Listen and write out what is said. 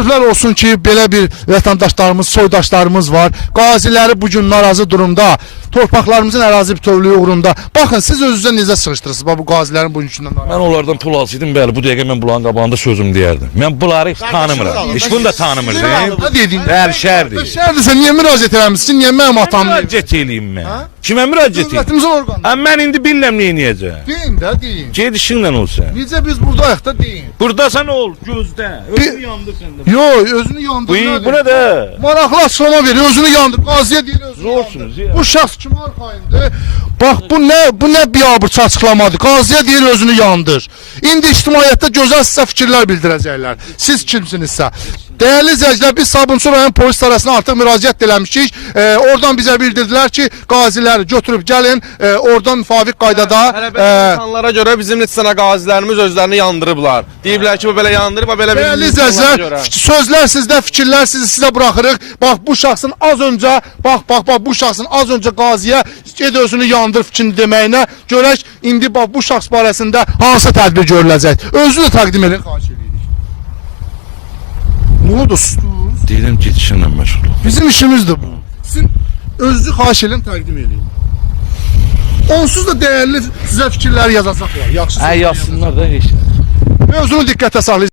Təəssüflər olsun ki, belə bir vətəndaşlarımız, soydaşlarımız var. Qaziləri bu gün narazı durumda. Torpaqlarımızın ərazi bütövlüyü uğrunda. Baxın, siz özünüzə necə sığışdırırsınız bax bu qazilərin bugünkündən narazı? Mən onlardan pul alsaydım, bəli, bu dəqiqə mən bunların qabağında sözüm deyərdim. Mən bunları tanımıram. Heç bunu da tanımırdım. Nə dedin? Bəli, şərdir. Şəhərdirsə niyə müraciət eləmişsin? Niyə mənim atam? Müraciət eləyim mən. Kimə müraciət eləyim? Dövlətimizin orqanı. Hə, mən indi bilmirəm nə edəcəm. Deyin də, deyin. Ged işinlə olsa. Necə biz buradayıq da deyin. Burdasan ol, gözdə. Özünü yandır sən də. Yo, özünü yandır. Bu, bu nə də? Maraqlı açıqlama verir, özünü yandır. Qaziyə deyir özünü Zorsunuz ya. Bu şəxs kim arxayındır? Bax bu nə bu nə biabırçı açıqlamadır. Qaziyə deyir özünü yandır. İndi ictimaiyyətdə gözəl sizə fikirlər bildirəcəklər. Siz kimsinizsə. Dəyərli izləyicilər, biz Sabunçu rayon polis idarəsinə artıq müraciət eləmişik. E, oradan bizə bildirdilər ki, qaziləri götürüb gəlin, e, oradan müvafiq qaydada e, insanlara görə bizim neçə sənə qazilərimiz özlərini yandırıblar. Deyiblər ki, bu belə yandırıb, bu belə Dəyərli bir insanlara izləyicilər, fik- sözlər sizdə, fikirlər sizi sizə buraxırıq. Bax bu şəxsin az öncə, bax bax bax bu şəxsin az öncə qaziyə ged özünü yandır fikrini deməyinə görək indi bax bu şəxs barəsində hansı tədbir görüləcək. Özünü də təqdim edin xahiş edirik. Nə oldu? Deyirəm ged işinlə məşğul. Bizim işimizdir bu. Sizin özünüzü xahiş edin, təqdim edin. Onsuz da dəyərli sizə fikirlər yazacaqlar. Yaxşı. Hə, yazsınlar da heç. Mövzunu diqqətə saxlayın.